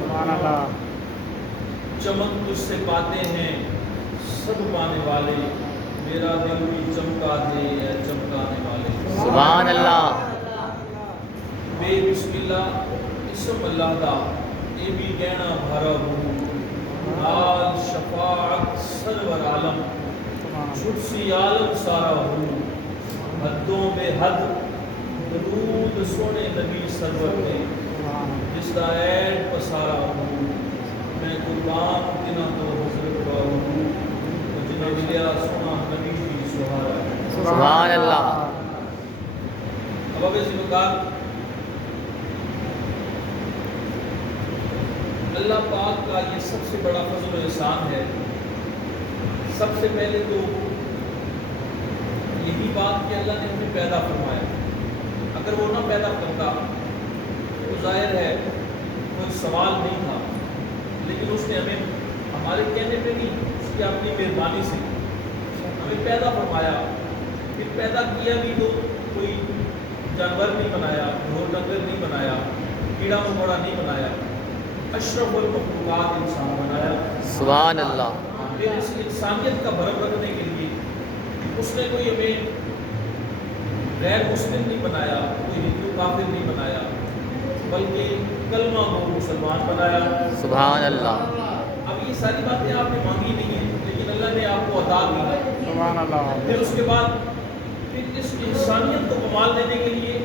سبحان اللہ چمک تجھ سے پاتے ہیں سب پانے والے، میرا دل بھی چمکا دے اے چمکانے والے۔ سبحان اللہ بے بسم اللہ اسم اللہ دا اے بھی گہنا بھرا ہوں، نال شفاعت سرور عالم، چھٹ سی عالم سارا ہوں، حدوں بے حد درود سونے نبی سرور نے، جس دا عین پسارا ہوں، میں قربان تینا تو حضرت کا ہوں، جنہیں ملیا سونا نبی بھی سہارا ہے۔ سبحان اللہ اب اب اسی وقت اللہ پاک کا یہ سب سے بڑا فضل و احسان ہے۔ سب سے پہلے تو یہی بات کہ اللہ نے ہمیں پیدا فرمایا، اگر وہ نہ پیدا کرتا تو ظاہر ہے کوئی سوال نہیں تھا، لیکن اس نے ہمیں ہمارے کہنے پہ نہیں، اس کی اپنی مہربانی سے ہمیں پیدا فرمایا، پھر پیدا کیا بھی تو کوئی جانور نہیں بنایا، ڈھور ڈنگر نہیں بنایا، کیڑا مکوڑا نہیں بنایا، اشرف المخلوقات انسان بنایا۔ سبحان اللہ پھر اس انسانیت کا بھرم رکھنے کے لیے اس نے کوئی ہمیں غیر مسلم نہیں بنایا، کوئی ہندو کافر نہیں بنایا، بلکہ کلمہ گو مسلمان بنایا۔ سبحان اللہ اب یہ ساری باتیں آپ نے مانگی نہیں ہیں، لیکن اللہ نے آپ کو عطا دی ہے۔ سبحان اللہ پھر اس کے بعد پھر اس انسانیت کو کمال دینے کے لیے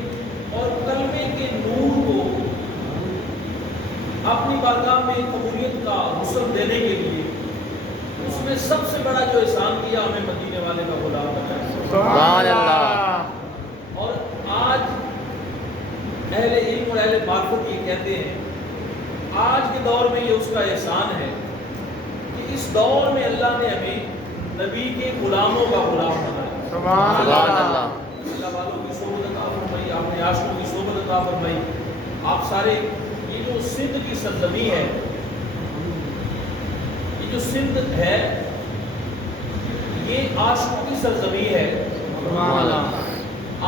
اور کلمے کے نور کو اپنی بارگاہ میں قبولیت کا حسن دینے کے لیے اس نے سب سے بڑا جو احسان کیا ہمیں مدینے والے کا غلام بنایا۔ سبحان اللہ اور آج اہل علم اور اہل معرفت یہ کہتے ہیں، آج کے دور میں یہ اس کا احسان ہے کہ اس دور میں اللہ نے ہمیں نبی کے غلاموں کا غلام بنایا۔ سبحان سبحان اللہ اللہ اللہ والوں کی صحبت عطا فرمائی، آپ نے عاشقوں کی صحبت عطا فرمائی۔ آپ سارے یہ جو سندھ کی سرزمین ہے، یہ جو سندھ ہے یہ عاشقوں کی سرزمین ہے۔ سبحان اللہ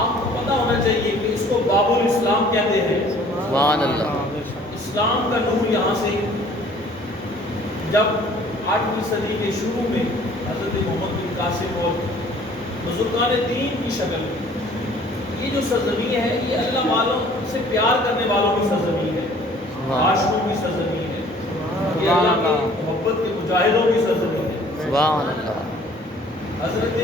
آپ کو پتہ ہونا چاہیے کہ اس کو باب الاسلام کہتے ہیں۔ سبحان اللہ اسلام کا نور یہاں سے جب 8ویں صدی کے شروع میں حضرت محمد بن قاسم اور بزرگان دین کی شکل میں یہ جو سرزمین ہے یہ اللہ والوں سے پیار کرنے والوں کی سرزمین ہے، عاشقوں کی سرزمین ہے، یہ اللہ کی محبت کے مجاہدوں کی سرزمین ہے۔ سبحان اللہ حضرت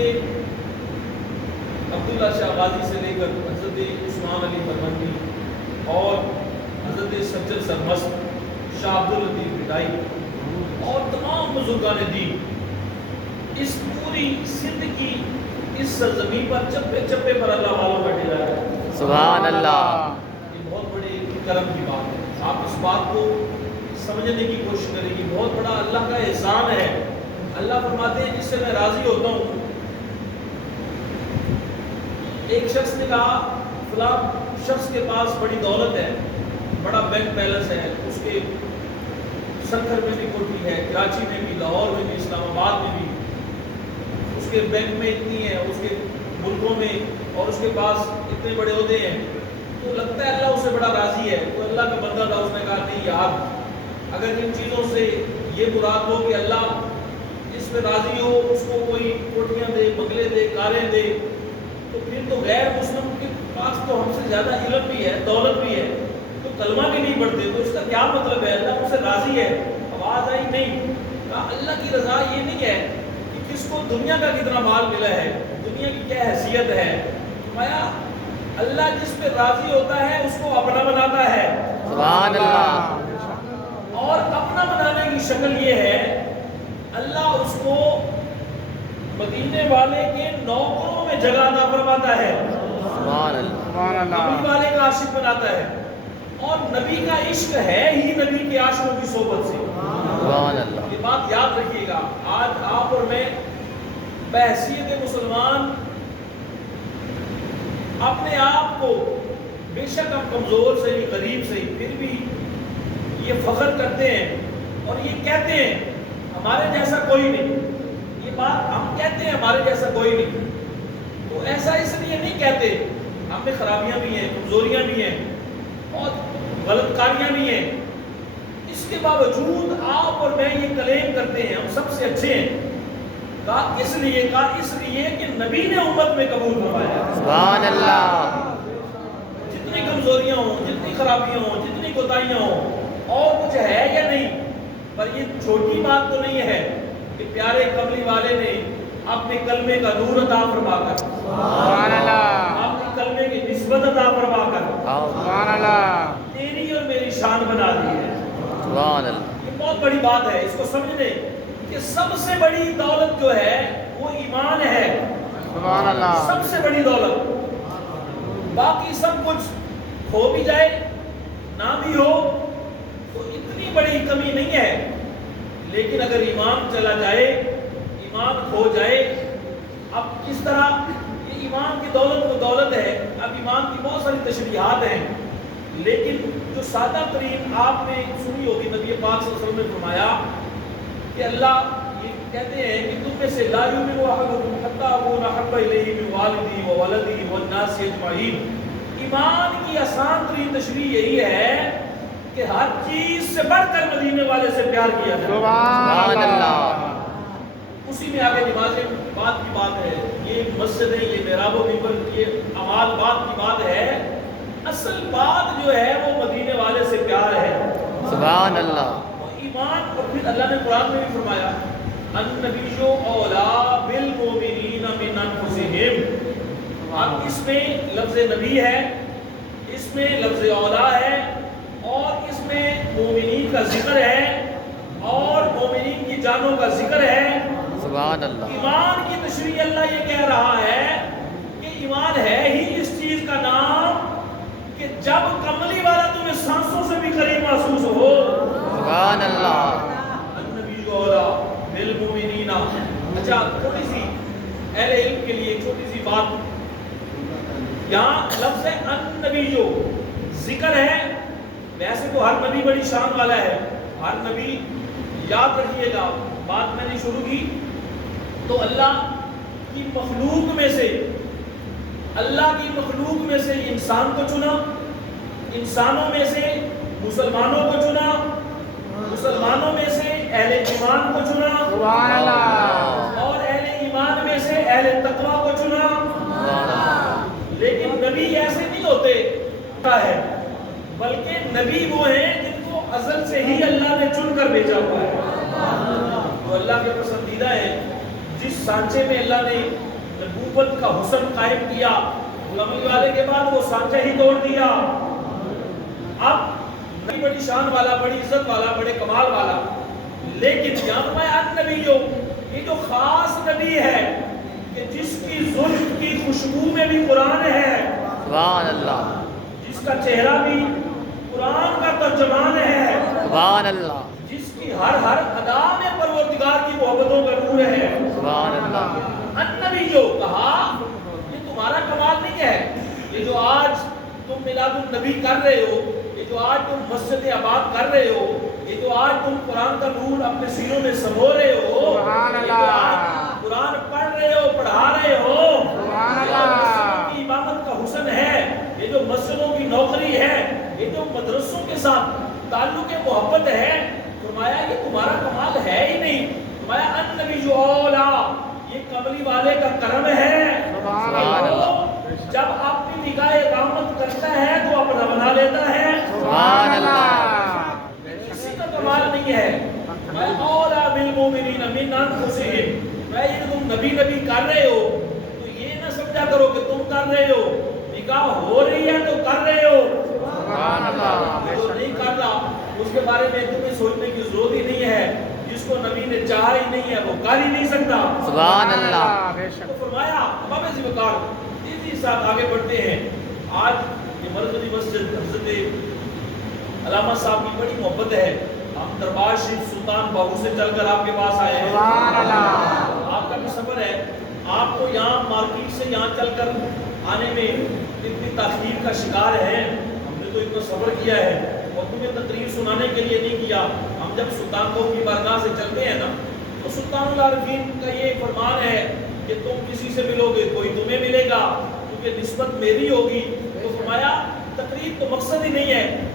عبداللہ شاہ غازی سے لے کر حضرت عثمان علی برمندی اور حضرت سجد سرمست، شاہ عبداللطیف بٹائی اور تمام بزرگان دین اس پوری سندھ کی اس سرزمین پر چپے چپے پر اللہ والوں کا ڈیرا ہے۔ سبحان اللہ یہ بہت بڑی کرم کی بات ہے، آپ اس بات کو سمجھنے کی کوشش کریں گے، بہت بڑا اللہ کا احسان ہے۔ اللہ فرماتے ہیں جس سے میں راضی ہوتا ہوں۔ ایک شخص نے کہا فلاں شخص کے پاس بڑی دولت ہے، بڑا بینک بیلنس ہے، اس کے سکھر میں بھی کوٹھی ہے، کراچی میں بھی، لاہور میں بھی، اسلام آباد میں بھی، اس کے بینک میں اتنی ہے، اس کے ملکوں میں، اور اس کے پاس اتنے بڑے عہدے ہیں، تو لگتا ہے اللہ اس سے بڑا راضی ہے۔ تو اللہ کا بندہ تھا، اس نے کہا نہیں یار، اگر ان چیزوں سے یہ مراد ہو کہ اللہ اس پہ راضی ہو، اس کو کوئی کوٹھیاں دے، بنگلے دے، کاریں دے، تو پھر تو غیر مسلم کے پاس تو ہم سے زیادہ علم بھی ہے، دولت بھی ہے، تو کلمہ بھی نہیں پڑھتے، تو اس کا کیا مطلب ہے؟ اللہ مجھ سے راضی ہے؟ آواز آئی نہیں، کہا اللہ کی رضا یہ نہیں ہے کہ کس کو دنیا کا کتنا مال ملا ہے، دنیا کی کیا حیثیت ہے۔ فرمایا اللہ جس پہ راضی ہوتا ہے اس کو اپنا بناتا ہے، سبحان اللہ اور اپنا بنانے کی شکل یہ ہے اللہ اس کو مدینے والے کے نوکروں میں جگہ عطا فرماتا ہے، سبحان اللہ سبحان نبی اللہ والے کا عاشق بناتا ہے، اور نبی کا عشق ہے ہی نبی کے عاشقوں کی صحبت سے۔ سبحان اللہ یہ بات یاد رکھیے گا، آج آپ اور میں بحیثیت مسلمان اپنے آپ کو بے شک ہم کمزور سے ہی، غریب سے ہی، پھر بھی یہ فخر کرتے ہیں اور یہ کہتے ہیں ہمارے جیسا کوئی نہیں، یہ بات ہم کہتے ہیں ہمارے جیسا کوئی نہیں، تو ایسا اس لیے نہیں کہتے، ہم میں خرابیاں بھی ہیں، کمزوریاں بھی ہیں، اور غلط کاریاں بھی ہیں، اس کے باوجود آپ اور میں یہ کلیم کرتے ہیں ہم سب سے اچھے ہیں۔ کہا کس لیے؟ کہا اس لیے کہ نبی نے امت میں قبول فرمایا۔ سبحان اللہ، جتنی کمزوریاں ہوں، جتنی خرابیاں ہوں، جتنی کوتاہیاں ہوں، اور کچھ ہے یا نہیں، پر یہ چھوٹی بات تو نہیں ہے کہ پیارے کملی والے نے اپنے کلمے کا نور عطا فرما کر، سبحان اللہ، اپنے کلمے کی نسبت عطا فرما کر سبحان اللہ، تیری اور میری شان بنا دی ہے۔ سبحان اللہ، یہ بہت بڑی بات ہے، اس کو سمجھنے کہ سب سے بڑی دولت جو ہے وہ ایمان ہے، سبحان اللہ، سب سے بڑی دولت۔ باقی سب کچھ کھو بھی جائے نہ بھی ہو تو اتنی بڑی کمی نہیں ہے، لیکن اگر ایمان چلا جائے، ایمان کھو جائے، اب کس طرح یہ ایمان کی دولت کو دولت ہے۔ اب ایمان کی بہت ساری تشریحات ہیں، لیکن جو سادہ ترین آپ نے سنی ہوگی، نبی پاک صلی اللہ علیہ وسلم نے فرمایا کہ اللہ یہ کہتے ہیں کہ تم میں سے لا یؤمن احدکم حتی اکون احب الیہ من والدی وولدی والناس اجمعین۔ ایمان کی آسان ترین تشریح یہی ہے کہ ہر چیز سے بڑھ کر مدینے والے سے پیار کیا جائے۔ سبحان اللہ، اسی میں آگے نمازیں بات کی بات ہے، یہ مسجدیں، یہ محراب و منبر، یہ اعمال بات کی بات ہے، اصل بات جو ہے وہ مدینے والے سے پیار ہے۔ سبحان اللہ، ایمان، اور پھر اللہ نے قرآن میں بھی فرمایا النبی اولا بالمؤمنین من انفسہم۔ اب اس میں لفظ نبی ہے، اس میں لفظ اولا ہے، اور اس میں مومنین کا ذکر ہے، اور مومنین کی جانوں کا ذکر ہے۔ سبحان اللہ، ایمان کی تشریح اللہ یہ کہہ رہا ہے کہ ایمان ہے ہی اس چیز کا نام کہ جب کملی والا تمہیں سانسوں سے بھی قریب محسوس ہو۔ سبحان اللہ، النبی اولا بالمؤمنین۔ اچھا، تھوڑی سی اہل علم کے لیے چھوٹی سی بات، یہاں لفظ النبی جو ذکر ہے، ویسے تو ہر نبی بڑی شان والا ہے، ہر نبی، یاد رکھیے گا بات میں نے شروع کی تو اللہ کی مخلوق میں سے، اللہ کی مخلوق میں سے انسان کو چنا، انسانوں میں سے مسلمانوں کو چنا، مسلمانوں میں سے اہل ایمان کو چنا، سبحان اللہ، اور اہل ایمان میں سے اہل تقوی کو چنا۔ لیکن نبی ایسے نہیں ہوتے ہے، بلکہ نبی وہ ہیں جن کو ازل سے ہی اللہ نے چن کر بھیجا ہوا ہے، جو اللہ کے پسندیدہ ہیں، جس سانچے میں اللہ نے نبوت کا حسن قائم کیا، کملی والے کے بعد وہ سانچہ ہی توڑ دیا۔ اب نبی بڑی شان والا، بڑی عزت والا، بڑے کمال والا، لیکن یہاں میں النبی جو یہ جو خاص نبی ہے کہ جس کی زلف کی خوشبو میں بھی قرآن ہے، سبحان اللہ، جس کا چہرہ بھی قرآن کا ترجمان ہے، سبحان اللہ، جس کی ہر ادا میں پروردگار کی محبتوں کا نور ہے۔ سبحان اللہ، النبی جو کہا یہ تمہارا کمال نہیں ہے، یہ جو آج تم میلاد النبی کر رہے ہو، یہ جو آج تم مسجد آباد کر رہے ہو، یہ جو آج تم قرآن کا نور اپنے سینوں میں سمو رہے ہو، سبحان یہ جو اللہ، آج قرآن پڑھ رہے ہو، پڑھا رہے ہو، سبحان یہ جو اللہ، مسجدوں کی امامت کا حسن ہے، یہ جو مسجدوں کی نوکری ہے، یہ جو مدرسوں کے ساتھ تعلق محبت ہے، فرمایا یہ تمہارا کمال ہے ہی نہیں۔ فرمایا النبی جو اولا، یہ کملی والے کا کرم ہے، سبحان اللہ، جب اپنی نگاہ اقامت کرتا ہے تو اپنا بنا لیتا ہے، سبحان اللہ، کسی کا کمال نہیں ہے۔ میں اولا بالمؤمنین من انفسہم، میں یہ تم نبی کر رہے ہو تو یہ نہ سمجھا کرو کہ تم کر رہے ہو، نکاح ہو رہی ہے تو کر رہے ہو، سبحان اللہ، جو نہیں کر رہا اس کے بارے میں تمہیں سوچنے کی ضرورت ہی نہیں ہے، جس کو نبی نے چاہا ہی نہیں ہے وہ کر ہی نہیں سکتا۔ سبحان اللہ، بے تو شک، فرمایا بابے جی وقار تیزی ساتھ آگے بڑھتے ہیں۔ آج یہ مرکزی مسجد حضرت علامہ صاحب کی بڑی محبت ہے، ہم دربار شریف سلطان باہو سے چل کر آپ کے پاس آئے ہیں، سبحان اللہ، آپ کا بھی سفر ہے، آپ کو یہاں مارکیٹ سے یہاں چل کر آنے میں اتنی تاخیر کا شکار ہے، ہم نے تو اتنا سفر کیا ہے اور تمہیں تقریر سنانے کے لیے نہیں کیا۔ ہم جب سلطان باہو کی بارگاہ سے چلتے ہیں نا تو سلطان العارفین کا یہ فرمان ہے کہ تم کسی سے ملو گے کوئی تمہیں ملے گا، کیونکہ نسبت میری ہوگی۔ تو فرمایا تقریر تو مقصد ہی نہیں ہے،